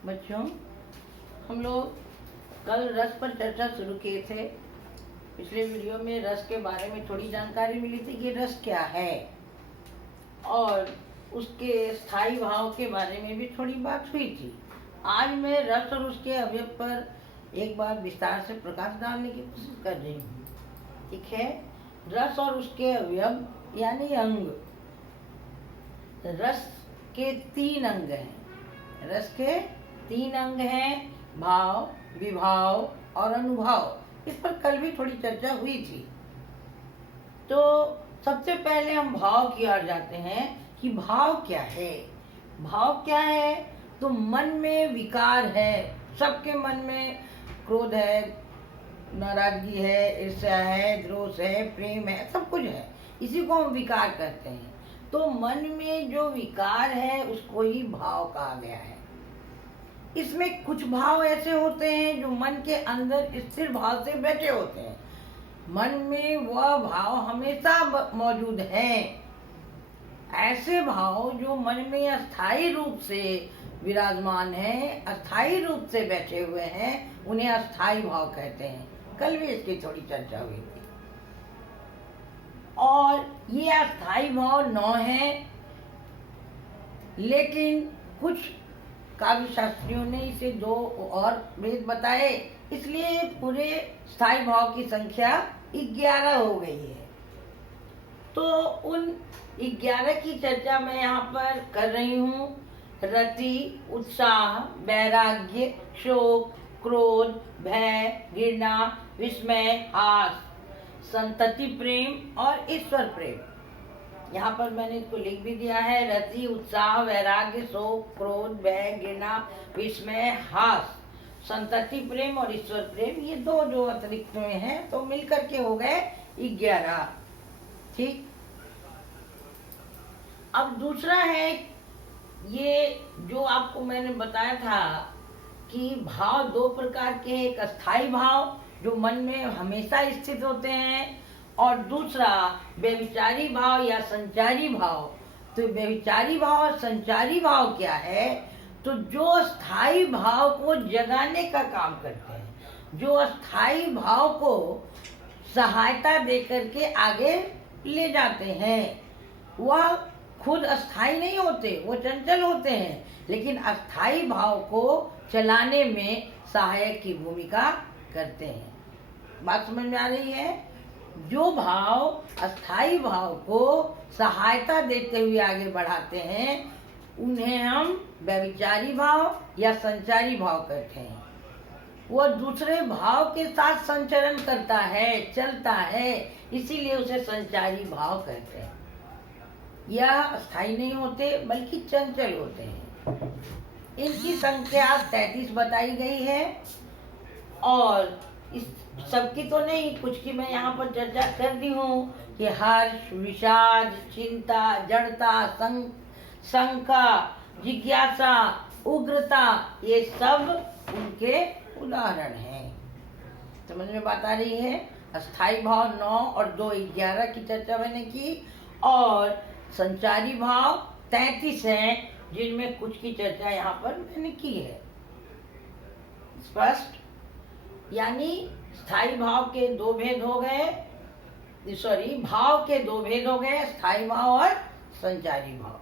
बच्चों, हम लोग कल रस पर चर्चा शुरू किए थे। पिछले वीडियो में रस के बारे में थोड़ी जानकारी मिली थी कि रस क्या है, और उसके स्थायी भाव के बारे में भी थोड़ी बात हुई थी। आज मैं रस और उसके अवयव पर एक बार विस्तार से प्रकाश डालने की कोशिश कर रही हूँ। ठीक है। रस और उसके अवयव यानी अंग। रस के 3 अंग हैं। रस के 3 अंग हैं, भाव, विभाव और अनुभाव। इस पर कल भी थोड़ी चर्चा हुई थी। तो सबसे पहले हम भाव की ओर जाते हैं कि भाव क्या है। भाव क्या है? तो मन में विकार है। सबके मन में क्रोध है, नाराजगी है, ईर्ष्या है, द्वेष है, प्रेम है, सब कुछ है। इसी को हम विकार कहते हैं। तो मन में जो विकार है उसको ही भाव कहा गया है। इसमें कुछ भाव ऐसे होते हैं जो मन के अंदर स्थिर भाव से बैठे होते हैं। मन में वह भाव हमेशा मौजूद हैं। ऐसे भाव जो मन में अस्थायी रूप से विराजमान हैं, अस्थायी रूप से बैठे हुए हैं, उन्हें अस्थायी भाव कहते हैं। कल भी इसकी थोड़ी चर्चा हुई थी। और ये अस्थायी भाव 9 हैं, लेकिन कुछ काव्य शास्त्रियों ने इसे 2 और भेद बताए, इसलिए पूरे स्थायी भाव की संख्या 11 हो गई है। तो उन 11 की चर्चा मैं यहाँ पर कर रही हूँ। रति, उत्साह, वैराग्य, शोक, क्रोध, भय, घृणा, विस्मय, हास, संतति प्रेम और ईश्वर प्रेम। यहाँ पर मैंने इसको लिख भी दिया है। रति, उत्साह, वैराग्य, शोक, क्रोध, भय, घृणा, विस्मय, हास, संतति प्रेम और ईश्वर प्रेम, ये 2 जो अतिरिक्त में हैं, तो मिलकर के हो गए 11। ठीक। अब दूसरा है, ये जो आपको मैंने बताया था कि भाव 2 प्रकार के हैं। एक अस्थायी भाव जो मन में हमेशा स्थित होते हैं, और दूसरा व्यभिचारी भाव या संचारी भाव। तो व्यभिचारी भाव और संचारी भाव क्या है? तो जो स्थायी भाव को जगाने का काम करते हैं, जो अस्थायी भाव को सहायता देकर के आगे ले जाते हैं। वह खुद अस्थायी नहीं होते, वो चंचल होते हैं, लेकिन अस्थायी भाव को चलाने में सहायक की भूमिका करते हैं। बात समझ में आ रही है? जो भाव अस्थायी भाव को सहायता देते हुए आगे बढ़ाते हैं, उन्हें हम व्यभिचारी भाव या संचारी भाव कहते हैं। वह दूसरे भाव के साथ संचरण करता है, चलता है, इसीलिए उसे संचारी भाव कहते हैं। यह अस्थायी नहीं होते, बल्कि चंचल होते हैं। इनकी संख्या 33 बताई गई है, और इस सबकी तो नहीं, कुछ की मैं यहाँ पर चर्चा कर दी हूँ कि हर्ष, विषाद, चिंता, जड़ता, शंका, जिज्ञासा, उग्रता, ये सब उनके उदाहरण हैं। समझ में बात आ रही है? अस्थायी भाव 9 और 2 11 की चर्चा मैंने की, और संचारी भाव 33 हैं, जिनमें कुछ की चर्चा यहाँ पर मैंने की है। स्पष्ट? यानी स्थायी भाव के 2 भेद हो गए, भाव के 2 भेद हो गए, स्थायी भाव और संचारी भाव,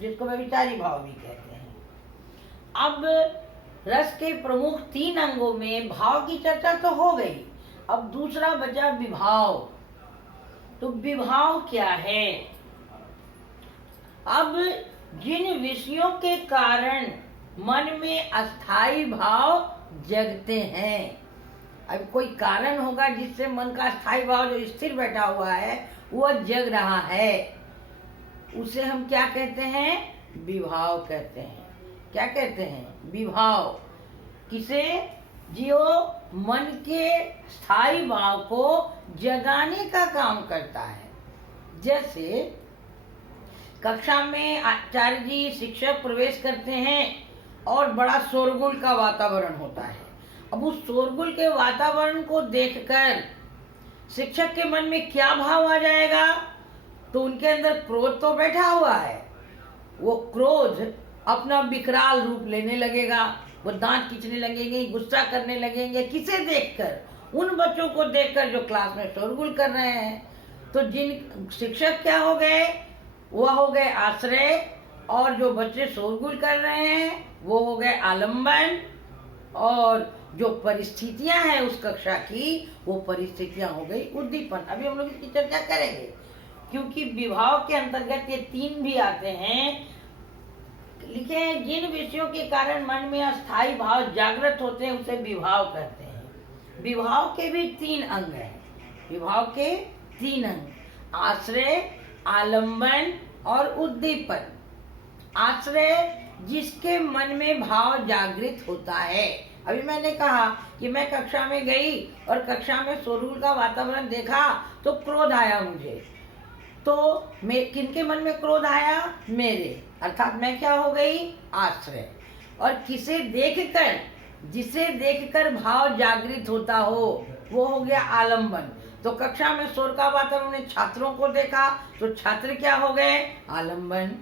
जिसको व्यभिचारी भाव भी कहते हैं। अब रस के प्रमुख 3 अंगों में भाव की चर्चा तो हो गई। अब दूसरा बचा विभाव। तो विभाव क्या है? अब जिन विषयों के कारण मन में अस्थायी भाव जगते हैं, अब कोई कारण होगा जिससे मन का स्थायी भाव जो स्थिर बैठा हुआ है वह जग रहा है, उसे हम क्या कहते हैं? विभाव कहते हैं। क्या कहते हैं? विभाव। किसे? जो मन के स्थायी भाव को जगाने का काम करता है। जैसे कक्षा में आचार्य जी, शिक्षक प्रवेश करते हैं और बड़ा शोरगुल का वातावरण होता है। अब उस शोरगुल के वातावरण को देखकर शिक्षक के मन में क्या भाव आ जाएगा? तो उनके अंदर क्रोध तो बैठा हुआ है। वो क्रोध अपना विकराल रूप लेने लगेगा, वो दांत खींचने लगेंगे, गुस्सा करने लगेंगे। किसे देखकर? उन बच्चों को देखकर जो क्लास में शोरगुल कर रहे हैं। तो जिन शिक्षक क्या हो गए, वह हो गए आश्रय, और जो बच्चे शोरगुल कर रहे हैं वो हो गए आलम्बन, और जो परिस्थितियां हैं उस कक्षा की वो परिस्थितियां हो गई उद्दीपन। अभी हम लोग इसकी चर्चा करेंगे, क्योंकि विभाव के अंतर्गत ये 3 भी आते हैं। लिखे हैं, जिन विषयों के कारण मन में अस्थायी भाव जागृत होते हैं उसे विभाव कहते हैं। विभाव के भी 3 अंग हैं। विभाव के 3 अंग, आश्रय, आलम्बन और उद्दीपन। आश्रय, जिसके मन में भाव जागृत होता है। अभी मैंने कहा कि मैं कक्षा में गई और कक्षा में शोरगुल का वातावरण देखा तो क्रोध आया मुझे। तो मैं किनके मन में क्रोध आया? मेरे, अर्थात मैं क्या हो गई? आश्रय। और किसे देखकर, जिसे देखकर भाव जागृत होता हो वो हो गया आलम्बन। तो कक्षा में शोर का वातावरण में छात्रों को देखा तो छात्र क्या हो गए? आलम्बन।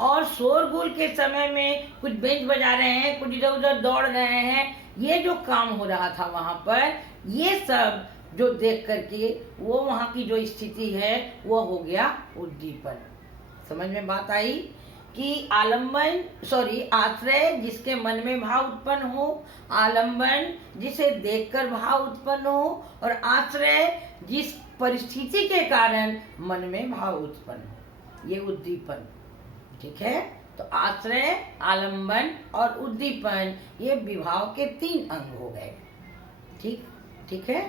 और शोरगुल के समय में कुछ बेंच बजा रहे हैं, कुछ इधर उधर दौड़ रहे हैं, ये जो काम हो रहा था वहां पर, ये सब जो देख करके वो वहां की जो स्थिति है वो हो गया उद्दीपन। समझ में बात आई कि आलम्बन, आश्रय, जिसके मन में भाव उत्पन्न हो, आलम्बन, जिसे देखकर भाव उत्पन्न हो, और आश्रय, जिस परिस्थिति के कारण मन में भाव उत्पन्न हो, ये उद्दीपन। ठीक है, तो आश्रय, आलम्बन और उद्दीपन ये विभाव के 3 अंग हो गए। ठीक है,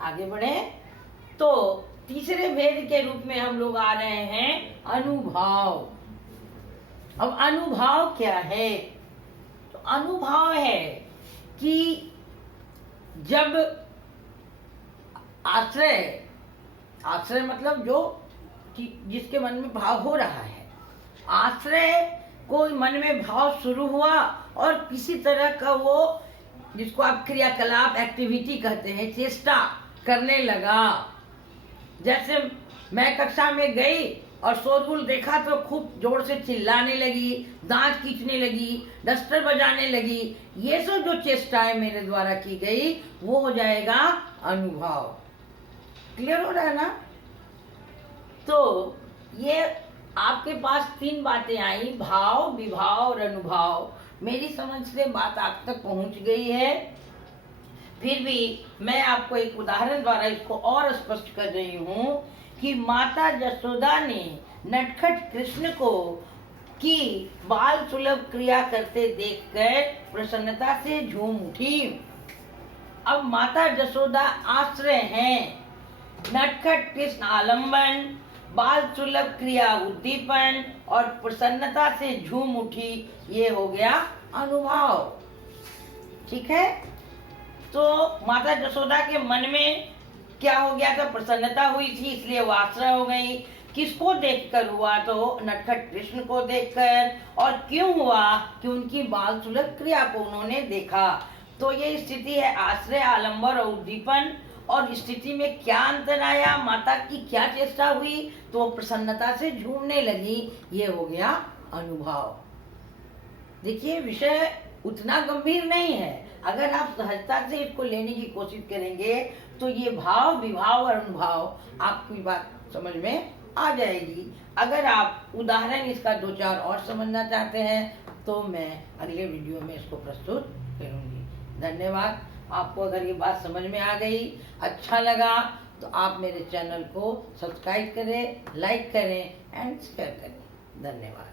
आगे बढ़े। तो तीसरे भेद के रूप में हम लोग आ रहे हैं अनुभाव। अब अनुभाव क्या है? तो अनुभाव है कि जब आश्रय मतलब जो कि जिसके मन में भाव हो रहा है, आश्रय को मन में भाव शुरू हुआ और किसी तरह का वो, जिसको आप क्रियाकलाप, एक्टिविटी कहते हैं, चेष्टा करने लगा। जैसे मैं कक्षा में गई और शोरगुल देखा तो खूब जोर से चिल्लाने लगी, दांत खींचने लगी, डस्टर बजाने लगी। ये सब जो चेष्टाएं मेरे द्वारा की गई वो हो जाएगा अनुभाव। क्लियर हो रहा है ना? तो ये आपके पास 3 बातें आई, भाव, विभाव और अनुभाव। मेरी समझ से बात आप तक पहुंच गई है। फिर भी मैं आपको एक उदाहरण द्वारा इसको और स्पष्ट कर रही हूँ कि माता यशोदा ने नटखट कृष्ण को की बाल सुलभ क्रिया करते देखकर प्रसन्नता से झूम उठी। अब माता यशोदा आश्रय हैं, नटखट कृष्ण आलम्बन, बाल सुलभ क्रिया उद्दीपन और प्रसन्नता से झूम उठी, ये हो गया अनुभाव। ठीक है, तो माता यशोदा के मन में क्या हो गया था? प्रसन्नता हुई थी, इसलिए वो आश्रय हो गई। किसको देखकर हुआ? तो नटखट कृष्ण को देखकर। और क्यों हुआ? कि उनकी बाल सुलभ क्रिया को उन्होंने देखा। तो ये स्थिति है आश्रय, आलम्बन और उद्दीपन। और स्थिति में क्या अंतर आया? माता की क्या चेष्टा हुई? तो वो प्रसन्नता से झूमने लगी, ये हो गया अनुभव। देखिए, विषय उतना गंभीर नहीं है। अगर आप सहजता से इसको लेने की कोशिश करेंगे तो ये भाव, विभाव और अनुभाव आपकी बात समझ में आ जाएगी। अगर आप उदाहरण इसका 2-4 और समझना चाहते हैं तो मैं अगले वीडियो में इसको प्रस्तुत करूंगी। धन्यवाद। आपको अगर ये बात समझ में आ गई, अच्छा लगा, तो आप मेरे चैनल को सब्सक्राइब करें, लाइक करें एंड शेयर करें। धन्यवाद।